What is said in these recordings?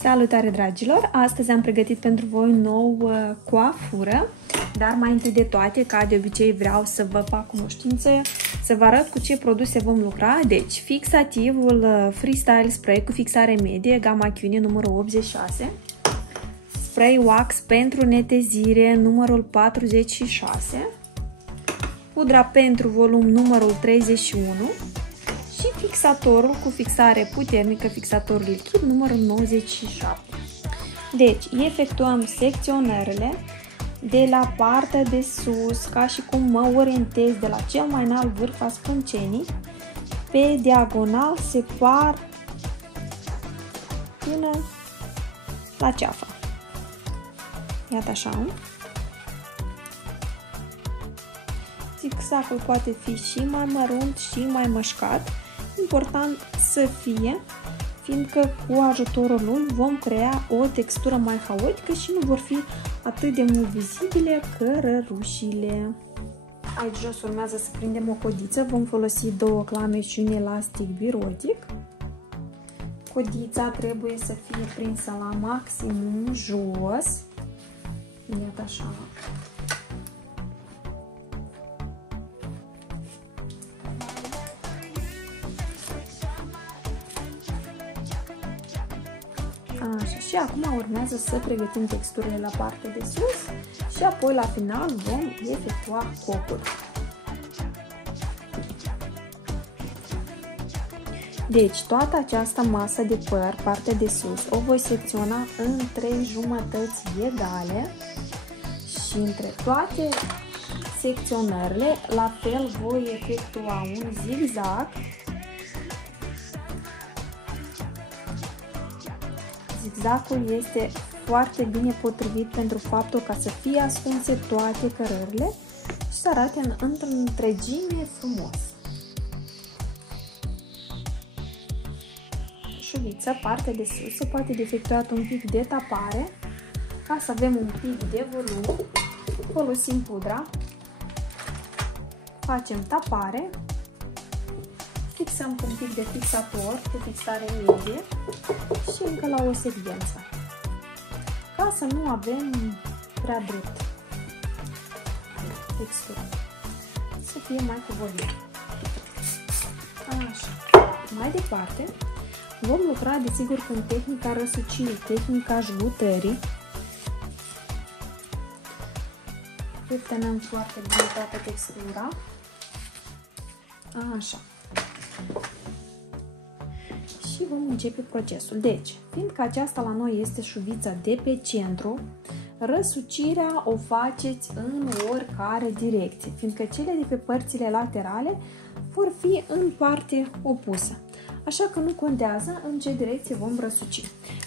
Salutare dragilor! Astăzi am pregătit pentru voi o nouă coafură, dar mai întâi de toate, ca de obicei, vreau să vă fac cunoștință, să vă arăt cu ce produse vom lucra. Deci, fixativul Freestyle Spray cu fixare medie, gama Cune numărul 86, spray wax pentru netezire numărul 46, pudra pentru volum numărul 31 și fixatorul cu fixare puternică, fixatorul lichid numărul 97. Deci, efectuăm secționările de la partea de sus, ca și cum mă orientez de la cel mai înalt vârf a sprâncenii, pe diagonal separ până la ceafă. Iată așa. Zigzagul poate fi și mai mărunt și mai mășcat. Important să fie, fiindcă cu ajutorul lui vom crea o textură mai haotică și nu vor fi atât de mult vizibile cărărușile. Aici jos urmează să prindem o codiță. Vom folosi 2 clame și un elastic birotic. Codița trebuie să fie prinsă la maximum jos. Iată așa. Așa, și acum urmează să pregătim texturile la partea de sus și apoi la final vom efectua copul. Deci toată această masă de păr, partea de sus, o voi secționa în 3 jumătăți egale și între toate secționările la fel voi efectua un zigzag. Zigzagul este foarte bine potrivit pentru faptul ca să fie ascunse toate cărările și să arate într-o întregime frumos. Șuvița, partea de sus, se poate efectua un pic de tapare ca să avem un pic de volum. Folosim pudra, facem tapare, fixăm cu un pic de fixator cu fixare medie și încă la o secvență, ca să nu avem prea drept textură, să fie mai cu volum. Așa, mai departe vom lucra desigur în tehnica răsucirii, tehnica jgutării. Reptenăm foarte bine toată textura. Așa. Și vom începe procesul. Deci, fiindcă aceasta la noi este șuvița de pe centru, răsucirea o faceți în oricare direcție, fiindcă cele de pe părțile laterale vor fi în parte opusă. Așa că nu contează în ce direcție vom răsuci.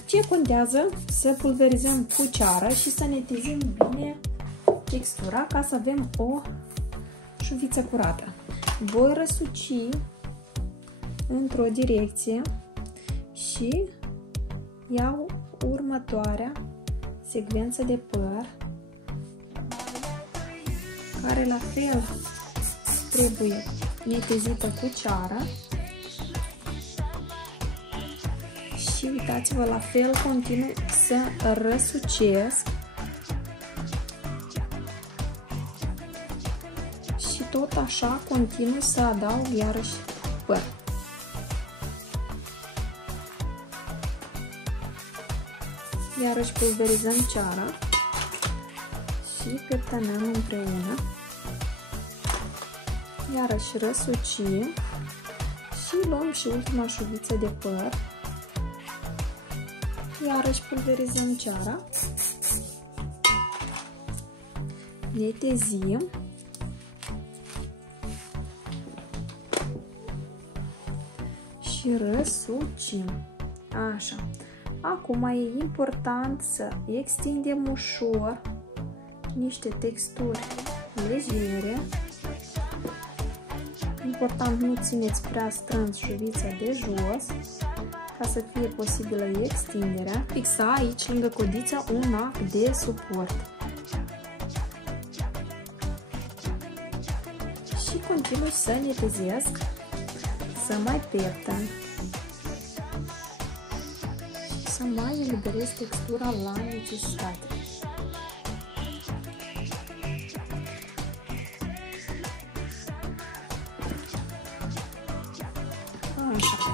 Ce contează? Să pulverizăm cu ceară și să netezim bine textura ca să avem o șuviță curată. Voi răsuci într-o direcție și iau următoarea secvență de păr, care la fel trebuie netezită cu ceară. Și uitați-vă, la fel continuu să răsucesc și tot așa continuu să adaug iarăși păr. Iarăși pulverizăm ceara și peptănăm împreună. Iarăși răsucim și luăm și ultima șuviță de păr. Iarăși pulverizăm ceara, netezim și răsucim. Așa. Acum e important să extindem ușor niște texturi legere. Important, nu țineți prea strâns șuvița de jos, ca să fie posibilă extinderea. Fixa aici, lângă codiță, un ac de suport. Și continui să netezesc, să mai peptăn. să mai eliberez textura la necesitate. Așa.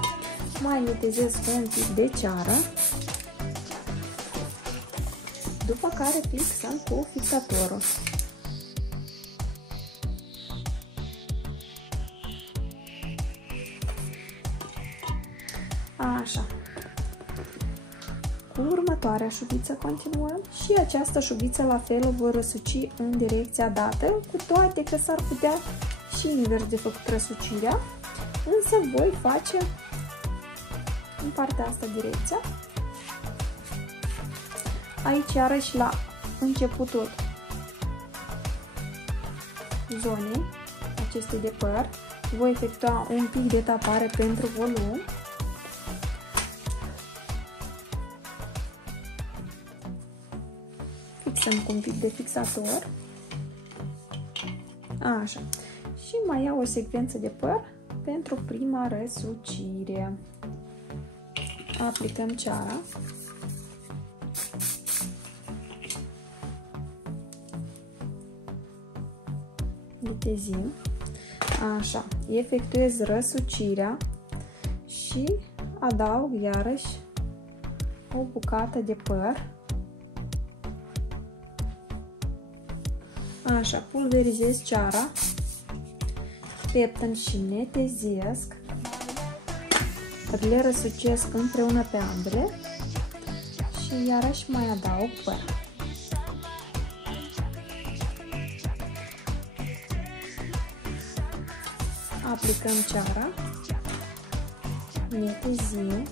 Mai netezez un pic de ceară, după care fixăm cu fixatorul. Așa. Cu următoarea șuviță continuăm și această șuviță la fel o voi răsuci în direcția dată, cu toate că s-ar putea și invers de făcut răsucirea, însă voi face în partea asta direcția. Aici iarăși la începutul zonei acestei de păr voi efectua un pic de tapare pentru volum. Fixăm cu un pic de fixator. Așa. Și mai iau o secvență de păr pentru prima răsucire. Aplicăm ceara. Netezim. Așa. Efectuez răsucirea și adaug iarăși o bucată de păr. Așa, pulverizez ceara, peptăn și netezesc, le răsucesc împreună pe ambele și iarăși mai adaug păr. Aplicăm ceara, netezim,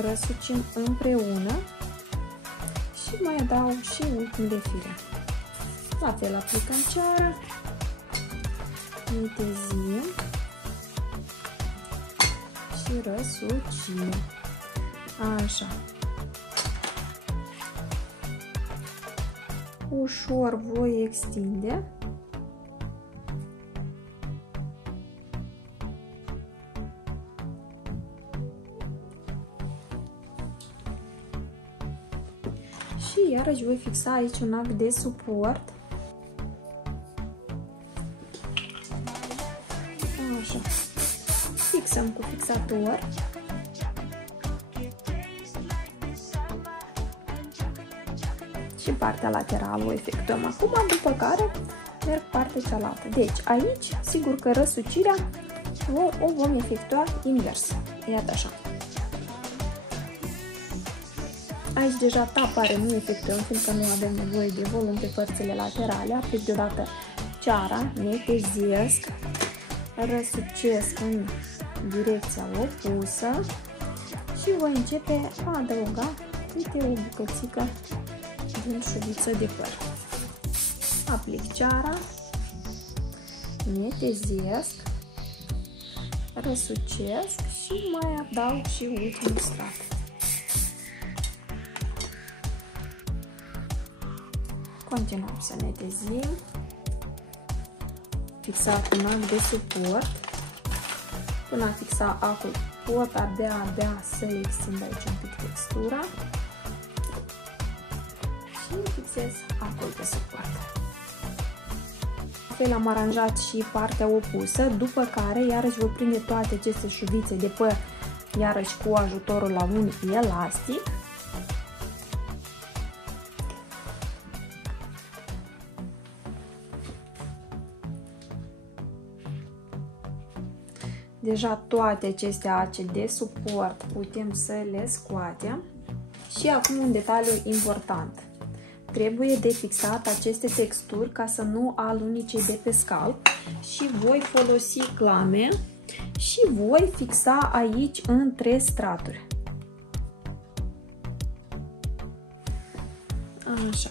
răsucim împreună și mai adaug și ultimele fire. La fel aplicăm ceara, netezim și răsucim. Așa. Ușor voi extinde. Și iarăși voi fixa aici un act de suport. Așa. Fixăm cu fixator. Și partea laterală o efectuăm acum, după care merg partea cealaltă. Deci aici, sigur că răsucirea o vom efectua invers. Iată așa. Aici deja tapare nu efectuăm, fiindcă nu avem nevoie de volum pe părțile laterale. Aplic deodată ceara, netezesc, răsucesc în direcția opusă și voi începe a adăuga câte o bucățică din șuviță de păr. Aplic ceara, netezesc, răsucesc și mai adaug și ultimul strat. Continuăm să netezim, fixat un act de suport. Până a fixa acul pot abia să extind aici un pic textura și fixez acul de suport. La fel am aranjat și partea opusă, după care iarăși voi prinde toate aceste șuvițe de păr iarăși cu ajutorul la un elastic. Deja toate aceste ace de suport putem să le scoatem. Și acum un detaliu important. Trebuie de fixat aceste texturi ca să nu alunice de pe scalp și voi folosi clame și voi fixa aici în 3 straturi. Așa.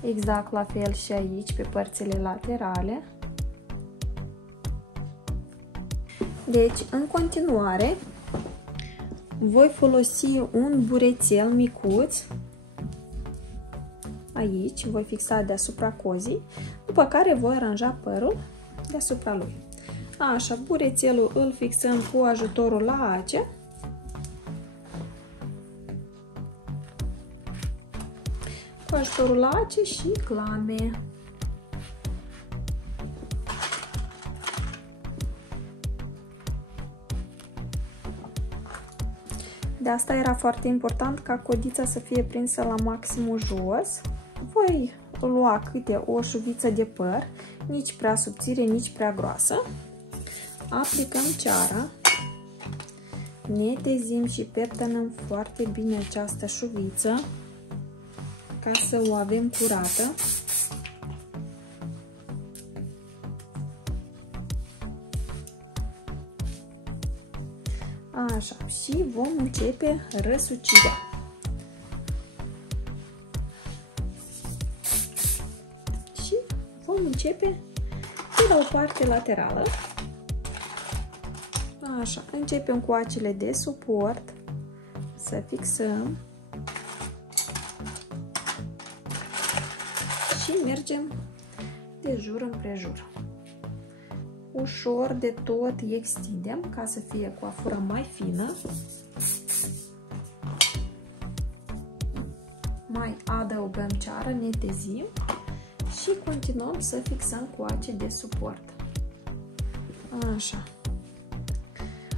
Exact la fel și aici pe părțile laterale. Deci, în continuare, voi folosi un burețel micuț, aici, voi fixa deasupra cozii, după care voi aranja părul deasupra lui. Așa, burețelul îl fixăm cu ajutorul la ace. Cu ajutorul la ace și clame. De asta era foarte important ca codița să fie prinsă la maximul jos. Voi lua câte o șuviță de păr, nici prea subțire, nici prea groasă. Aplicăm ceara, netezim și peptănăm foarte bine această șuviță ca să o avem curată. Așa, și vom începe răsucirea. Și vom începe de la o parte laterală. Așa, începem cu acele de suport, să fixăm și mergem de jur împrejur. Ușor de tot extindem ca să fie coafura mai fină. Mai adăugăm ceară, netezim și continuăm să fixăm cu ace de suport. Așa.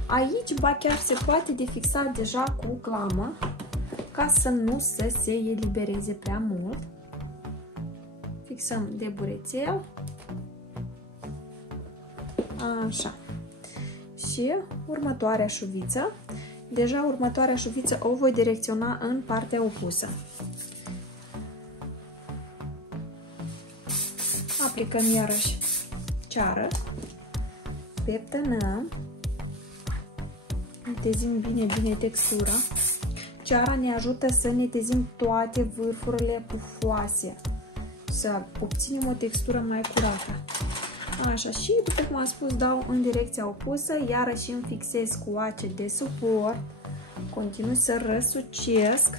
Aici, ba chiar se poate de fixat deja cu clamă, ca să nu se elibereze prea mult. Fixăm de burețel. Așa. Și următoarea șuviță. Deja următoarea șuviță o voi direcționa în partea opusă. Aplicăm iarăși ceară. Peptănăm. Netezim bine textura. Ceara ne ajută să netezim toate vârfurile pufoase, să obținem o textură mai curată. Așa, și după cum am spus, dau în direcția opusă, iarăși îmi fixez cu ace de suport, continui să răsucesc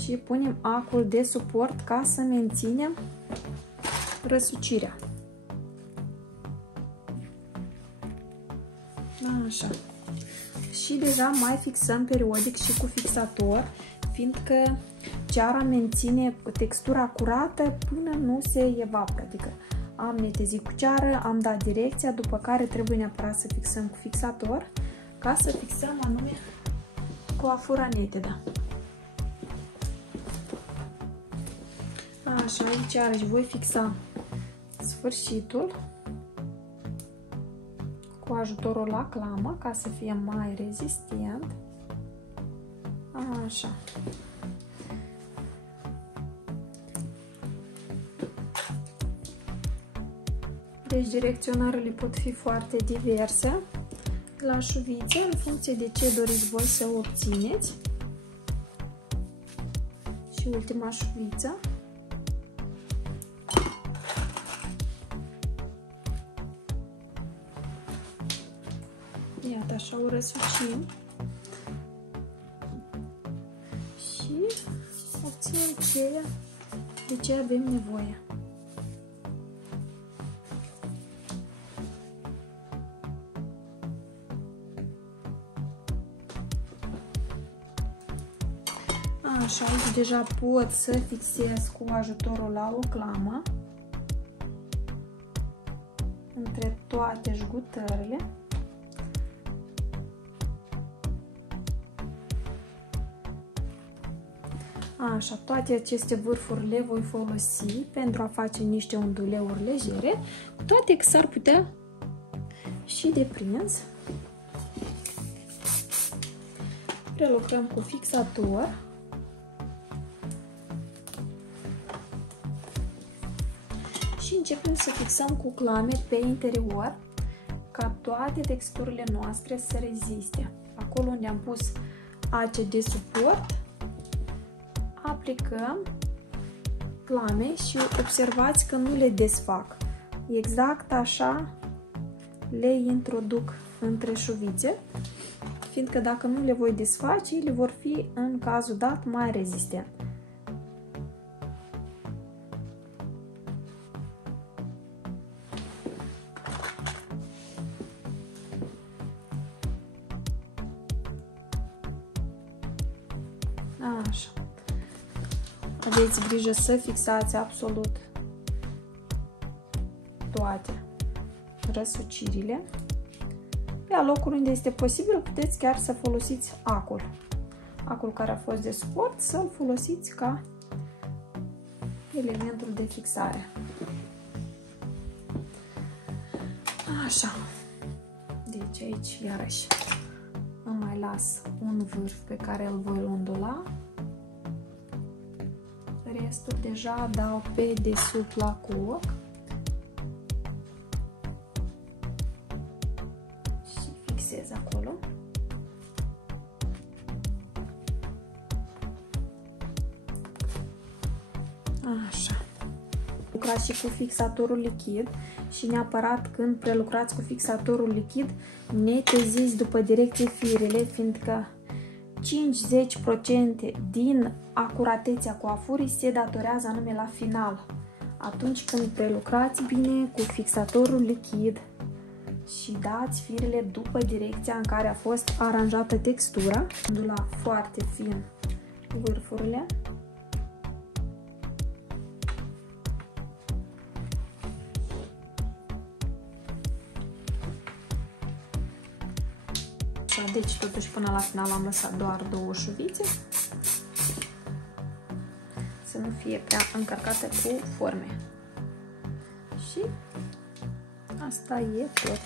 și punem acul de suport ca să menținem răsucirea. Așa. Și deja mai fixăm periodic și cu fixator, fiindcă ceara menține textura curată până nu se evaporă. Adică am netezit cu ceară, am dat direcția, după care trebuie neapărat să fixăm cu fixator ca să fixăm anume coafura netedă. Așa, aici iarăși voi fixa sfârșitul cu ajutorul la clamă ca să fie mai rezistent. Așa. Deci direcționările pot fi foarte diverse la șuvițe, în funcție de ce doriți voi să obțineți. Și ultima șuviță. Iată, așa o răsucim și obținem ceea de ce avem nevoie. Așa, aici deja pot să fixez cu ajutorul la o clamă între toate jgutările. Așa, toate aceste vârfuri le voi folosi pentru a face niște unduleuri legere, cu toate că s-ar putea și de prins. Prelucrăm cu fixator. Și începem să fixăm cu clame pe interior, ca toate texturile noastre să reziste. Acolo unde am pus ace de suport, aplicăm clame și observați că nu le desfac. Exact așa le introduc între șuvițe, fiindcă dacă nu le voi desface, ele vor fi în cazul dat mai rezistente. Aveți grijă să fixați absolut toate răsucirile. Pe locuri unde este posibil, puteți chiar să folosiți acul. Acul care a fost de suport, să-l folosiți ca elementul de fixare. Așa. Deci aici, iarăși, îmi mai las un vârf pe care îl voi rondula. Restul deja dau pe desubt la coc. Și fixez acolo. Așa. Lucrați și cu fixatorul lichid și neapărat când prelucrați cu fixatorul lichid, neteziți după direcție firele, fiindcă 5-10% din acuratețea coafurii se datorează anume la final. Atunci când prelucrați bine cu fixatorul lichid și dați firele după direcția în care a fost aranjată textura, la foarte fin vârfurile. Deci totuși până la final am lăsat doar 2 șuvițe, să nu fie prea încărcată cu forme. Și asta e tot.